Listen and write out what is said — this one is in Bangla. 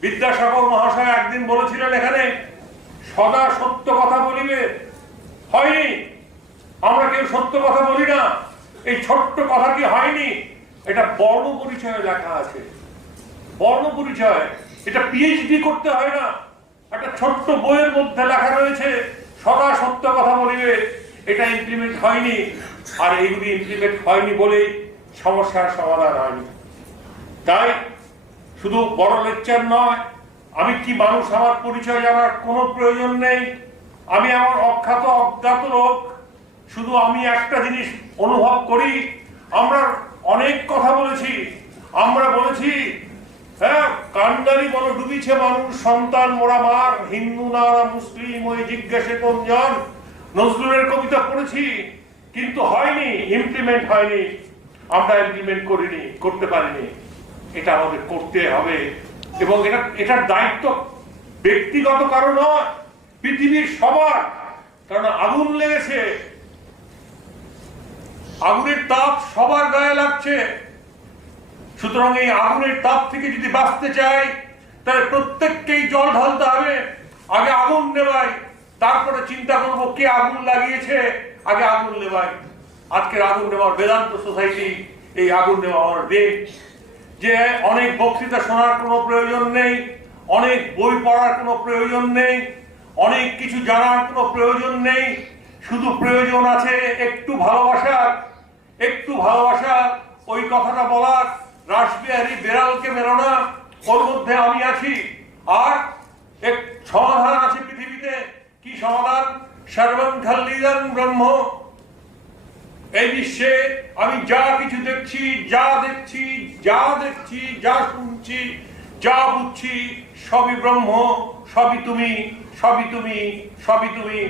বিদ্যাসাগর মহাশয় একদিন বলেছিলেন এখানে, সদা সত্য কথা বলিবে। হয়নি। আমরা কেউ সত্য কথা বলি না। এই ছোট্ট কথা কি হয়নি? এটা বর্ণ পরিচয়ে লেখা আছে। বর্ণ পরিচয়। এটা পিএইচডি করতে হয় না। একটা ছোট্ট বইয়ের মধ্যে লেখা রয়েছে, সদা সত্য কথা বলিবে। এটা ইমপ্লিমেন্ট হয়নি। আর এইগুলি ইমপ্লিমেন্ট হয়নি বলেই সমস্যার সমাধান হয়নি। তাই শুধু বড় লেকচার নয়, আমি কি মানুষ আমার পরিচয় জানার কোনো প্রয়োজন নেই? আমি আমার অখ্যাত অজ্ঞাত লোক। শুধু আমি একটা জিনিস অনুভব করি, আমরা অনেক কথা বলেছি। আমরা বলেছি হ্যাঁ কান্ডারি বলো ডুবিছে মানুষ, সন্তান মোরা মার, হিন্দু না মুসলিম, ওই জিজ্ঞাসে কোনজন নজরুলের কবিতা পড়েছি, কিন্তু হয়নি ইমপ্লিমেন্ট হয়নি। আমরা ইমপ্লিমেন্ট করিনি, করতে পারিনি। এটা আমাদের করতে হবে। এবং এটা, এটার দায়িত্ব ব্যক্তিগত কারণ নয়, পৃথিবীর সবার। কারণ আগুন লেগেছে। আগুনের তাপ সবার গায়ে লাগছে। সুতরাং এই আগুনের তাপ থেকে যদি বাঁচতে চাই, তাহলে প্রত্যেককেই জল ঢালতে হবে। আগে আগুন নেবাই তারপরে চিন্তা করব কে আগুন লাগিয়েছে। আগে আগুন নেবাই আজকের আগুন নেওয়ার বেদান্ত সোসাইটি, এই আগুন নেওয়ার দেশ যে অনেক বক্তৃতা শোনার কোনো প্রয়োজন নেই, অনেক বই পড়ার কোনো প্রয়োজন নেই, অনেক কিছু জানার কোনো প্রয়োজন নেই, শুধু প্রয়োজন আছে একটু ভালোবাসার একটু ভালোবাসা, ওই কথাটা বলার রাসবিহারী বেড়ালকে মেরো না, ওর মধ্যে আমি আছি। আর এক সমাধান আছে পৃথিবীতে, কি সমাধান? সর্বং ব্রহ্ম। এই বিশ্বে আমি যা কিছু দেখছি, যা দেখছি যা দেখছি, যা শুনছি, যা বুঝছি, সবই ব্রহ্ম, সবই তুমি সবই তুমি সবই তুমি।